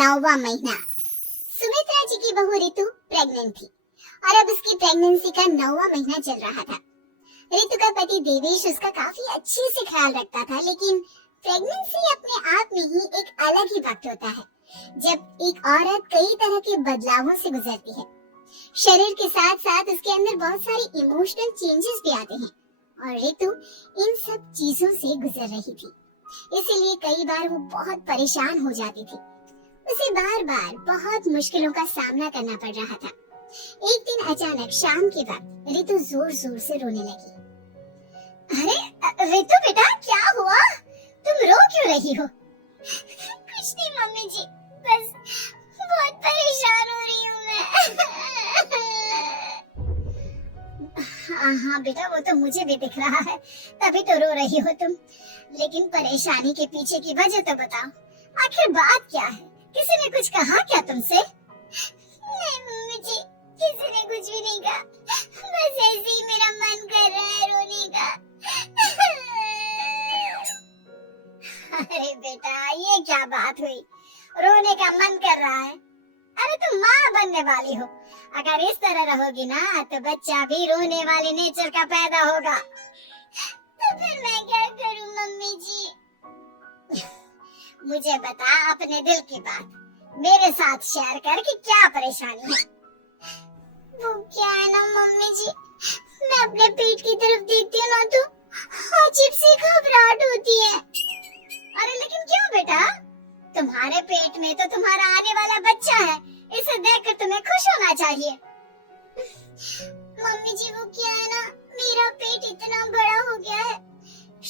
9वां महीना। सुमित्रा जी की बहू रितु प्रेग्नेंट थी और अब उसकी प्रेगनेंसी का 9वां महीना चल रहा था। रितु का पति देवेश उसका काफी अच्छे से ख्याल रखता था, लेकिन प्रेगनेंसी अपने आप में ही एक अलग ही वक्त होता है जब एक औरत कई तरह के बदलावों से गुजरती है। शरीर के साथ साथ उसके अंदर बहुत सारी इमोशनल चेंजेस भी आते हैं और रितु इन सब चीजों से गुजर रही थी। इसीलिए कई बार वो बहुत परेशान हो जाती थी। उसे बार बार बहुत मुश्किलों का सामना करना पड़ रहा था। एक दिन अचानक शाम के वक्त रितु जोर जोर से रोने लगी। अरे रितु बेटा, क्या हुआ? तुम रो क्यों रही हो? कुछ नहीं मम्मी जी, बस बहुत परेशान हो रही हूँ मैं। हाँ बेटा, वो तो मुझे भी दिख रहा है, तभी तो रो रही हो तुम। लेकिन परेशानी के पीछे की वजह तो बताओ, आखिर बात क्या है? किसी ने कुछ कहा क्या तुमसे? नहीं मम्मी जी, किसी ने कुछ भी नहीं कहा, बस ऐसे ही मेरा मन कर रहा है रोने का। अरे बेटा, ये क्या बात हुई? रोने का मन कर रहा है? अरे तुम माँ बनने वाली हो, अगर इस तरह रहोगी ना तो बच्चा भी रोने वाले नेचर का पैदा होगा। तो फिर मैं क्या करूं मम्मी जी? मुझे बता अपने दिल की बात, मेरे साथ शेयर कर कि क्या परेशानी है। वो क्या है ना मम्मी जी, मैं अपने पेट की तरफ देखती हूँ ना तो अजीब सी घबराहट होती है। अरे लेकिन क्यों बेटा? तुम्हारे पेट में तो तुम्हारा आने वाला बच्चा है, इसे देखकर तुम्हें खुश होना चाहिए। मम्मी जी वो क्या है ना, मेरा पेट इतना बड़ा हो गया है,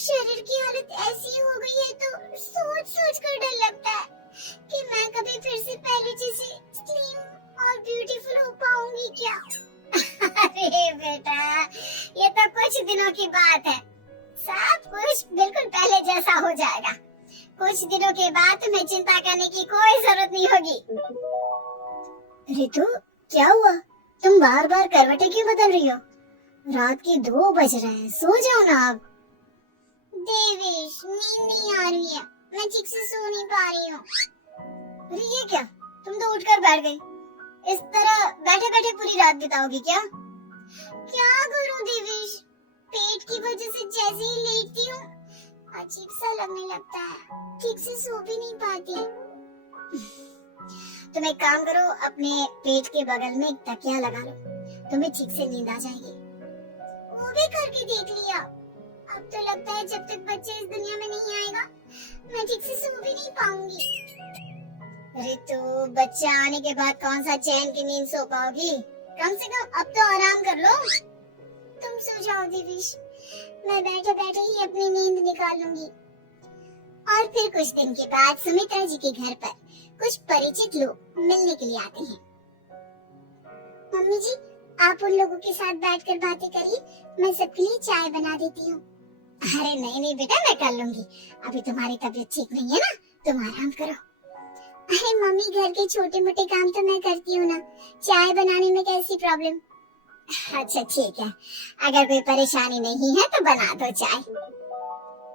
शरीर की हालत ऐसी हो गई है तो सोच सोच कर डर लगता है कि मैं कभी फिर से पहले जैसे स्लिम और ब्यूटीफुल हो पाऊंगी क्या। अरे बेटा, ये तो कुछ दिनों की बात है, सब कुछ बिल्कुल पहले जैसा हो जाएगा। कुछ दिनों के बाद तुम्हें चिंता करने की कोई जरूरत नहीं होगी। रितु, क्या हुआ? तुम बार बार करवटें क्यों बदल रही हो? रात के 2 बज रहे हैं, सो जाओ ना अब। देवेश, नींद नहीं आ रही है, मैं ठीक से सो नहीं पा रही हूँ। अरे ये क्या, तुम तो उठकर बैठ गई। इस तरह बैठे बैठे पूरी रात बिताओगी क्या? क्या करूँ देवेश, पेट की वजह से जैसे ही लेटती हूँ अजीब सा लगने लगता है, ठीक से सो भी नहीं पाती। तुम एक काम करो, अपने पेट के बगल में एक तकिया लगा लो, तुम्हें ठीक से नींद आ जाएगी। वो भी करके देख लिया, अब तो लगता है जब तक बच्चे इस दुनिया में नहीं आएगा मैं ठीक से सो भी नहीं पाऊंगी। रितु, बच्चा आने के बाद कौन सा चैन की नींद सो पाओगी? कम से कम अब तो आराम कर लो। तुम सो जाओ देवेश, मैं बैठे बैठे ही अपनी नींद निकाल लूंगी। और फिर कुछ दिन के बाद सुमित्रा जी के घर पर कुछ परिचित लोग मिलने के लिए आते हैं। मम्मी जी, आप उन लोगों के साथ बैठकर बातें करिए, मैं सबके लिए चाय बना देती हूँ। अरे नहीं बेटा, मैं कर लूंगी, अभी तुम्हारी तबीयत ठीक नहीं है ना, तुम आराम करो। अरे मम्मी, घर के छोटे मोटे काम तो मैं करती हूँ ना, चाय बनाने में कैसी प्रॉब्लम? अच्छा ठीक है, अगर कोई परेशानी नहीं है तो बना दो चाय।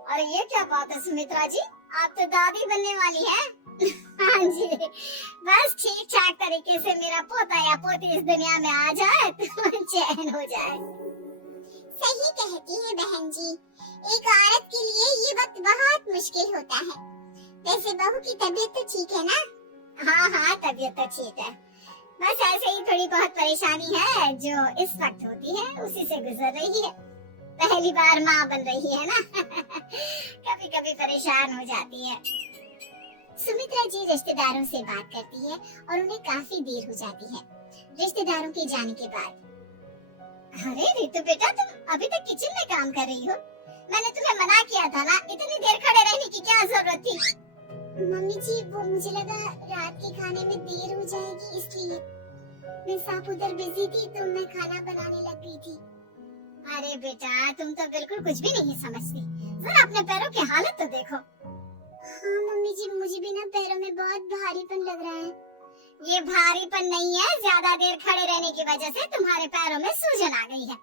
अरे ये क्या बात है सुमित्रा जी, आप तो दादी बनने वाली हैं। हाँ जी, बस ठीक ठाक तरीके से मेरा पोता या पोती इस दुनिया में आ जाए तो चैन हो जाए। सही कहती है बहन जी, एक औरत के लिए ये वक्त बहुत मुश्किल होता है। वैसे बहू की तबीयत तो ठीक है ना? हाँ, तबीयत तो ठीक है, बस ऐसे ही थोड़ी बहुत परेशानी है जो इस वक्त होती है, उसी से गुजर रही है। पहली बार माँ बन रही है ना। कभी कभी परेशान हो जाती है। सुमित्रा जी रिश्तेदारों से बात करती है और उन्हें काफी देर हो जाती है। रिश्तेदारों के जाने के बाद, अरे रितु बेटा, तुम अभी तक किचन में काम कर रही हो? मैंने तुम्हें मना किया था ना, इतनी देर खड़े रहने की क्या जरूरत थी? मम्मी जी, वो मुझे लगा रात के खाने में देर हो जाएगी, इसलिए मैं साफ उधर बिजी थी तो मैं खाना बनाने लग गई थी। अरे बेटा, तुम तो बिल्कुल कुछ भी नहीं समझती, जरा अपने पैरों की हालत तो देखो। हाँ मम्मी जी, मुझे भी ना पैरों में बहुत भारीपन लग रहा है। ये भारीपन नहीं है, ज्यादा देर खड़े रहने की वजह से तुम्हारे पैरों में सूजन आ गई है।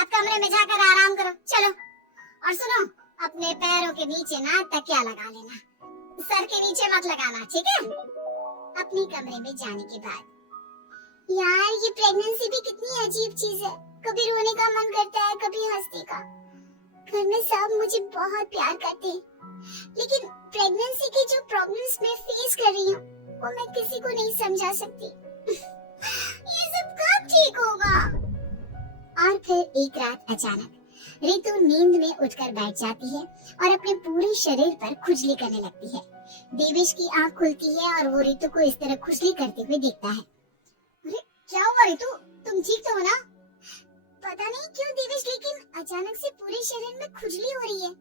आप कमरे में जाकर आराम करो, चलो। और सुनो, अपने पैरों के नीचे ना तकिया लगा लेना, सर के नीचे मत लगाना, ठीक है? अपने कमरे में जाने के बाद। यार ये प्रेगनेंसी भी कितनी अजीब चीज है, कभी रोने का मन करता है, कभी हंसने का। घर में सब मुझे बहुत प्यार करते हैं, लेकिन प्रेगनेंसी की जो प्रॉब्लम्स मैं फेस कर रही हूँ वो मैं किसी को नहीं समझा सकती। ये सब कब ठीक होगा? और फिर एक रात अचानक रितु नींद में उठकर बैठ जाती है और अपने पूरे शरीर पर खुजली करने लगती है। देवेश की आंख खुलती है और वो रितु को इस तरह खुजली करते हुए देखता है। अरे क्या हुआ रितु, तुम ठीक तो हो ना? पता नहीं क्यों देवेश, लेकिन अचानक से पूरे शरीर में खुजली हो रही है।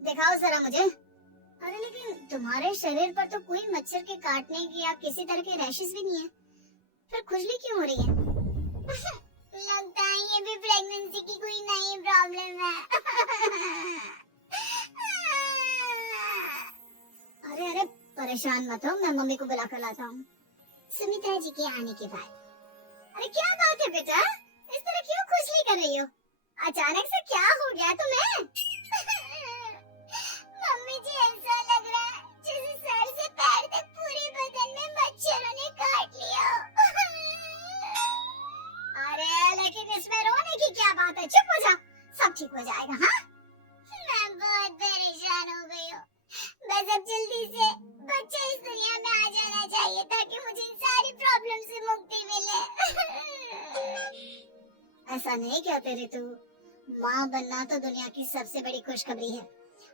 दिखाओ जरा मुझे। अरे लेकिन तुम्हारे शरीर पर तो कोई मच्छर के काटने की या किसी तरह के रैशेस भी नहीं है, फिर खुजली क्यों हो रही है? लगता है ये भी प्रेगनेंसी की कोई नई प्रॉब्लम है। अरे अरे परेशान मत हो, मैं मम्मी को बुला कर लाता हूँ। सुमित्रा जी के आने के बाद। अरे क्या बात है बेटा, इस तरह क्यों खुजली कर रही हो? अचानक से क्या हो गया तुम्हें? मम्मी जी ऐसा लग रहा है जैसे सर से पैर तक पूरे बदन में मच्छरों ने काट लिया। अरे लेकिन इसमें रोने की क्या बात है, चुप हो जाओ, सब ठीक हो जाएगा। हाँ मैं बहुत परेशान हो गई हूँ, बस अब जल्दी से बच्चा इस दुनिया में आ जाना चाहिए ताकि मुझे इन सारी प्रॉब्लम से मुक्ति मिले। ऐसा नहीं कहते रितु, माँ बनना तो दुनिया की सबसे बड़ी खुशखबरी है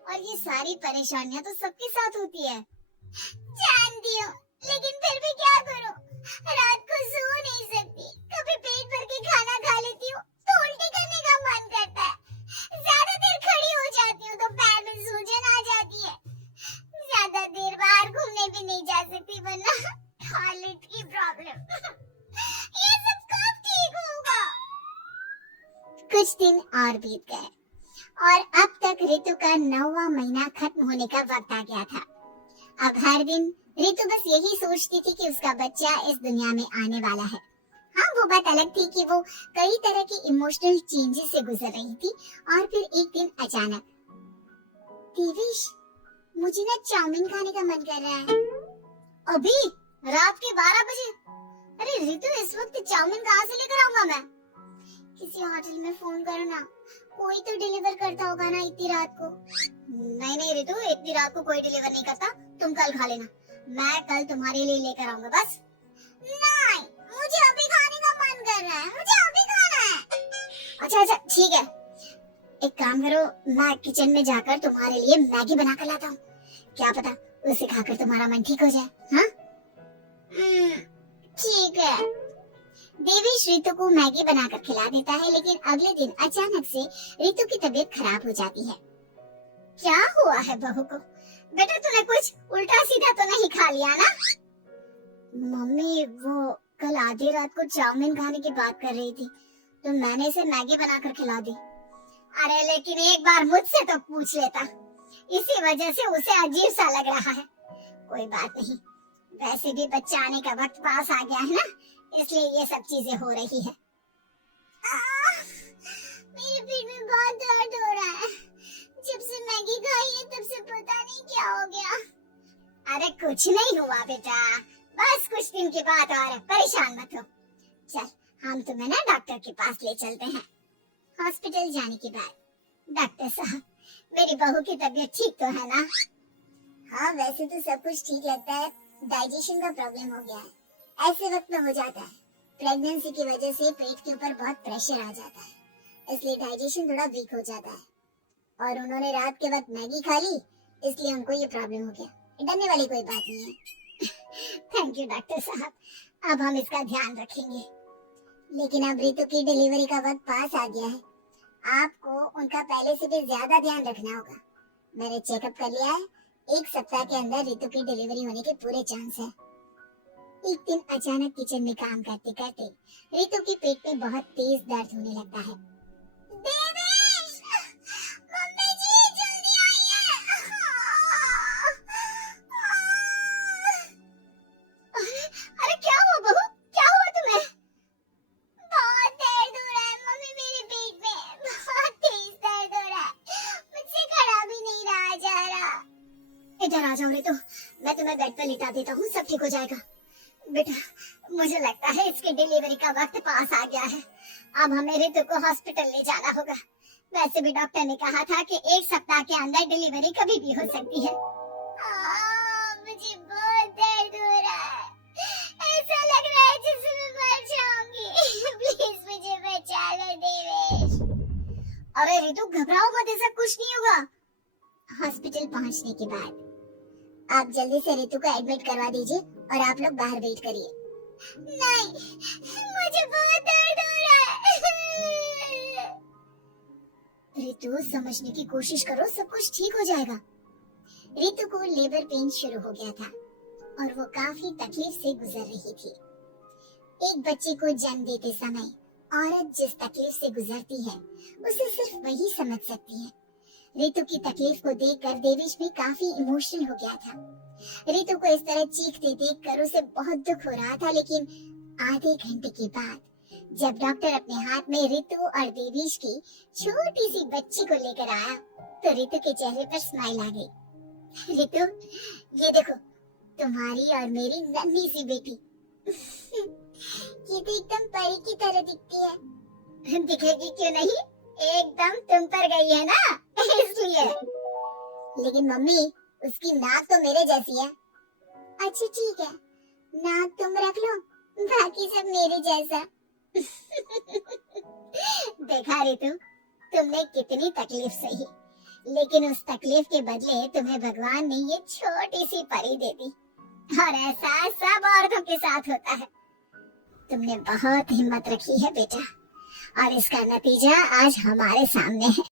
और ये सारी परेशानियाँ तो सबके साथ होती है। जानती हूँ, लेकिन फिर भी क्या करूँ, रात को सो नहीं सकती, कभी पेट भर के खाना खा लेती हूँ तो उल्टी करने का मन करता है, ज्यादा देर खड़ी हो जाती हूँ तो पैर में सूजन आ जाती है, ज्यादा देर बाहर घूमने भी नहीं जा सकती वरना टॉयलेट की प्रॉब्लम। ये सब कब ठीक होगा? कुछ दिन और बीत गए और अब तक रितु का 9वां महीना खत्म होने का वक्त आ गया था। अब हर दिन रितु बस यही सोचती थी कि उसका बच्चा इस दुनिया में आने वाला है। हाँ, वो बात अलग थी कि वो कई तरह की इमोशनल चेंजेस से गुजर रही थी और फिर एक दिन अचानक, देवेश मुझे ना चाउमीन खाने का मन कर रहा है। अभी रात के 12 बजे? अरे रितु, इस वक्त चाउमीन कहाँ से लेकर आऊंगा मैं? किसी होटल में फोन करो ना, कोई तो डिलीवर करता होगा ना इतनी रात को। नहीं नहीं रितु, इतनी रात को कोई डिलीवर नहीं करता, तुम कल खा लेना, मैं कल तुम्हारे लिए लेकर आऊंगा। बस नहीं, मुझे अभी खाने का मन कर रहा है, मुझे अभी खाना है। अच्छा अच्छा ठीक है, एक काम करो, मैं किचन में जाकर तुम्हारे लिए मैगी बना कर लाता हूँ, क्या पता उसे खाकर तुम्हारा मन ठीक हो जाए। हाँ ठीक है। देवेश रितु को मैगी बनाकर खिला देता है, लेकिन अगले दिन अचानक से रितु की तबीयत खराब हो जाती है। क्या हुआ है बहू को? बेटा तूने कुछ उल्टा सीधा तो नहीं खा लिया ना? मम्मी वो कल आधी रात को चाउमीन खाने की बात कर रही थी तो मैंने इसे मैगी बनाकर खिला दी। अरे लेकिन एक बार मुझसे तो पूछ लेता, इसी वजह से उसे अजीब सा लग रहा है। कोई बात नहीं, वैसे भी बच्चा आने का वक्त पास आ गया है ना, इसलिए ये सब चीजें हो रही है। मेरे पेट में बहुत दर्द हो रहा है, जब से मैगी खाई है तब से पता नहीं क्या हो गया। अरे कुछ नहीं हुआ बेटा, बस कुछ दिन की बात और है, परेशान मत हो। चल हम तुम्हें ना डॉक्टर के पास ले चलते हैं। हॉस्पिटल जाने के बाद, डॉक्टर साहब मेरी बहू की तबीयत ठीक तो है ना? हाँ वैसे तो सब कुछ ठीक लगता है, डाइजेशन का प्रॉब्लम हो गया है, ऐसे वक्त में हो जाता है। प्रेगनेंसी की वजह से पेट के ऊपर बहुत प्रेशर आ जाता है, इसलिए डाइजेशन थोड़ा वीक हो जाता है। और उन्होंने रात के वक्त मैगी खा ली, इसलिए उनको ये प्रॉब्लम हो गया। डरने वाली कोई बात नहीं है। थैंक यू डॉक्टर साहब, अब हम इसका ध्यान रखेंगे। लेकिन अब रितु की डिलीवरी का वक्त पास आ गया है, आपको उनका पहले से भी ज्यादा ध्यान रखना होगा। मैंने चेकअप कर लिया है, 1 सप्ताह के अंदर रितु की डिलीवरी होने के पूरे चांस है। एक दिन अचानक किचन में काम करते करते रितु के पेट में बहुत तेज दर्द होने लगता है। देवेश, मम्मी जी जल्दी आइए। अरे क्या हुआ बहू, क्या हुआ तुम्हें? बहुत दर्द हो रहा है मम्मी, मेरे पेट में बहुत तेज दर्द हो रहा है, मुझसे खड़ा भी नहीं रहा जा रहा। इधर आ जाओ रितु, मैं तुम्हें बेड पर लिटा देता हूँ, सब ठीक हो जाएगा। बेटा, मुझे लगता है इसकी डिलीवरी का वक्त पास आ गया है। अब हमें रितु को हॉस्पिटल ले जाना होगा। वैसे भी डॉक्टर ने कहा था कि 1 सप्ताह के अंदर डिलीवरी कभी भी हो सकती है। मुझे बहुत दर्द हो रहा है। ऐसा लग रहा है जैसे मैं मर जाऊंगी। प्लीज मुझे बचा लो देवेश। अरे रितु, घबराओ मत, ऐसा कुछ नहीं होगा। हॉस्पिटल पहुंचने के बाद आप जल्दी से रितु को एडमिट करवा दीजिए और आप लोग बाहर वेट करिए। नहीं, मुझे बहुत दर्द हो रहा है। रितु, समझने की कोशिश करो, सब कुछ ठीक हो जाएगा। रितु को लेबर पेन शुरू हो गया था और वो काफी तकलीफ से गुजर रही थी। एक बच्चे को जन्म देते समय औरत जिस तकलीफ से गुजरती है उसे सिर्फ वही समझ सकती है। रितु की तकलीफ को देखकर देवेश भी काफी इमोशनल हो गया था। रितु को इस तरह चीखते देखकर उसे बहुत दुख हो रहा था, लेकिन आधे घंटे के बाद जब डॉक्टर अपने हाथ में रितु और देवेश की छोटी सी बच्ची को लेकर आया तो रितु के चेहरे पर स्माइल आ गई। रितु, ये देखो, तुम्हारी और मेरी नन्ही सी बेटी। ये तो एकदम परी की तरह दिखती है। दिखेगी क्यों नहीं, एकदम तुम पर गई है ना, इसलिए। लेकिन मम्मी, उसकी नाक तो मेरे जैसी है। अच्छा ठीक है, नाक तुम रख लो, बाकी सब मेरे जैसा। देखा रितु, तुमने कितनी तकलीफ सही, लेकिन उस तकलीफ के बदले तुम्हें भगवान ने ये छोटी सी परी दे दी। और ऐसा सब औरतों के साथ होता है। तुमने बहुत हिम्मत रखी है बेटा, और इसका नतीजा आज हमारे सामने है।